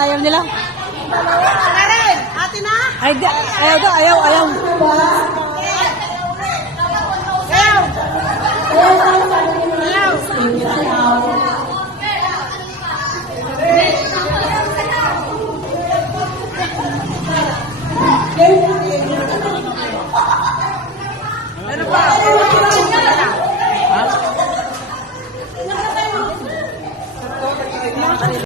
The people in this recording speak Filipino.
Ayaw nila. Karen, ate na? Ay, ayaw daw, ayaw, ayaw. Ano pa?